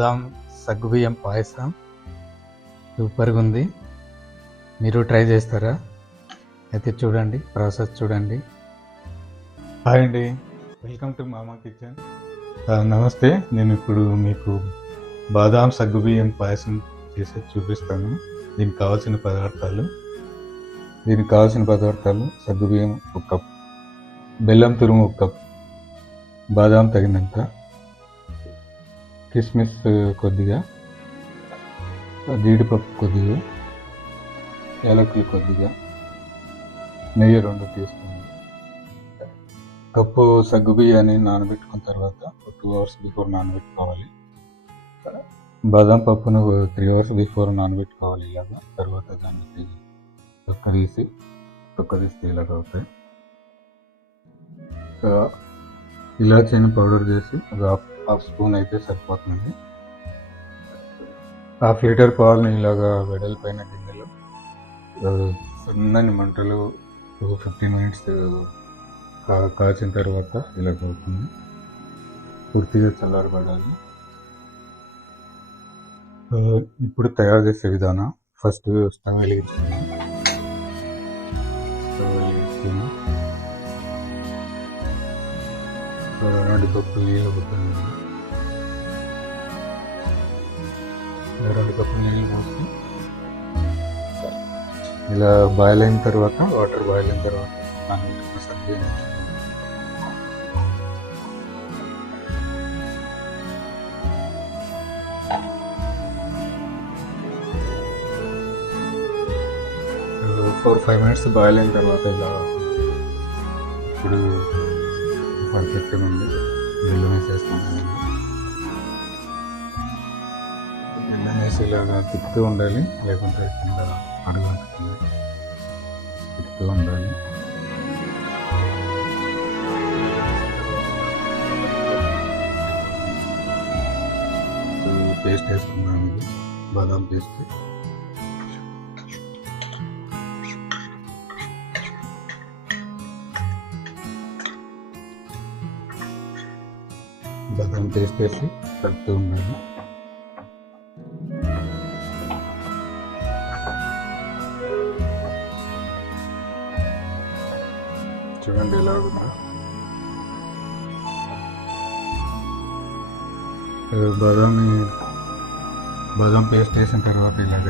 బాదాం సగ్గుబియ్యం పాయసం. సూపర్గా ఉంది మీరు ట్రై చేస్తారా? అయితే చూడండి ప్రాసెస్ చూడండి. హాయ్ అండి. Welcome to Mama kitchen. నమస్తే. నేను ఇప్పుడు మీకు బాదాం సగ్గుబియ్యం పాయసం చేసి చూపిస్తాను. దీనికి కావాల్సిన పదార్థాలు. దీనికి కావాల్సిన పదార్థాలు సగ్గుబియ్యం ఒక కప్ బెల్లం తురుము ఒక కప్ బాదాం తగినంత కిస్మిస్ కొద్దిగా. జీడిపప్పు కొద్దిగా. యాలకులు కొద్దిగా. నెయ్యి రెండు తీసుకుని కప్పు సగ్గు బియ్యాన్ని నానబెట్టుకున్న తర్వాత ఒక టూ అవర్స్ బిఫోర్ నానబెట్టుకోవాలి. బాదం పప్పును త్రీ అవర్స్ బిఫోర్ నానబెట్టుకోవాలి ఇలాగా. తర్వాత దాన్ని తొక్కదీసి తీసి ఇలాగ అవుతాయి ఇలాచీని పౌడర్ చేసి ఒక హాఫ్ హాఫ్ స్పూన్ అయితే సరిపోతుంది హాఫ్ లీటర్ పాలని ఇలాగా వెడల్పైన గిన్నెలో సన్నని మంటలు ఒక ఫిఫ్టీన్ మినిట్స్ కా కాచిన తర్వాత ఇలా అవుతుంది పూర్తిగా చల్లారబడాలి. ఇప్పుడు తయారు చేసే విధానం ఫస్ట్ స్టవ్ వెలిగించుకున్నాం స్టవ్ వెలిగించుకుని రెండు కప్పులు నీళ్ళు రెండు కప్పులు నీళ్ళు పోసి ఇలా బాయిల్ అయిన తర్వాత వాటర్ బాయిల్ అయిన తర్వాత మనం సగ్గు ఫోర్ ఫైవ్ మినిట్స్ బాయిల్ అయిన తర్వాత ఇలా ఇప్పుడు పర్ఫెక్ట్గా ఉంది. బెల్లం వేసేసుకుంటాను ఇలాగా తిప్పుతూ ఉండాలి లేకుంటే కింద అడుగుతుంది తిప్పుతూ ఉండాలి. పేస్ట్ వేసుకున్నాను ఇది బాదాం పేస్ట్. బాదాం పేస్ట్ వేసి కలుపుతూ ఉండాలి. చూడండి ఎలా బాదాం బాదాం పేస్ట్ వేసిన తర్వాత ఇలాగ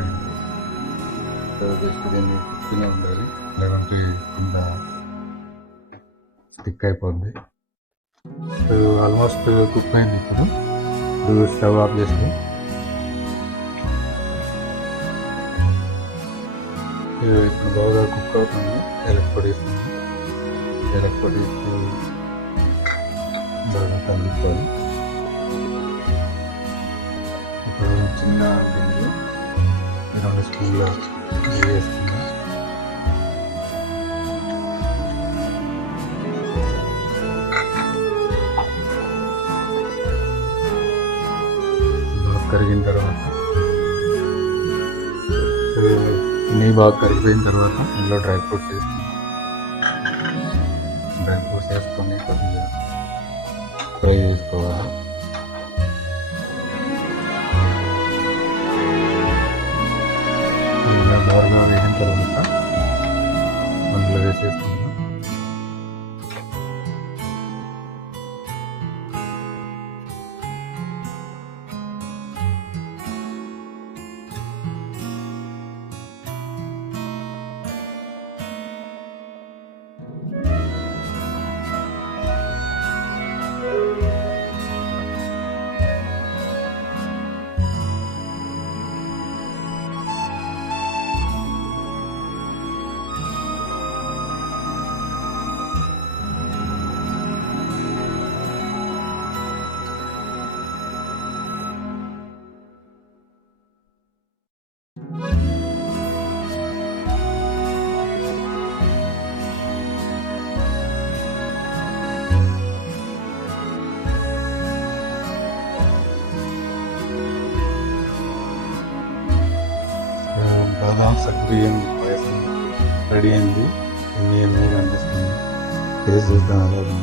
జస్ట్ దీన్ని తినే ఉండాలి. లేకుంటే కింద స్టిక్ అయిపోద్ది. ఆల్మోస్ట్ కుక్ అయింది ఇప్పుడు. ఇప్పుడు స్టవ్ ఆఫ్ చేసి ఇప్పుడు బాగా కుక్ అవుతుంది. ఎలక్ట్రిక్ ఇస్తుంది ఎలక్ట్రిక్ బాగా కలుపుకోవాలి ఇప్పుడు చిన్న గిన్నెలో ఈ రెండు స్పూన్ల నెయ్యి వేసుకుందాం బాగా కరిగిన తర్వాత ఆ, నెయ్యి బాగా కరిగిపోయిన తర్వాత ఇందులో డ్రై ఫ్రూట్స్ వేసుకుందాం డ్రై ఫ్రూట్స్ వేసుకొని కొద్దిగా ఫ్రై చేసుకోవాలి బాదాం సగ్గుబియ్యం పాయసం రెడీ అయింది. ఎన్ని ఎన్ని కనిపిస్తుంది టేస్ట్ చూద్దాం ఎలా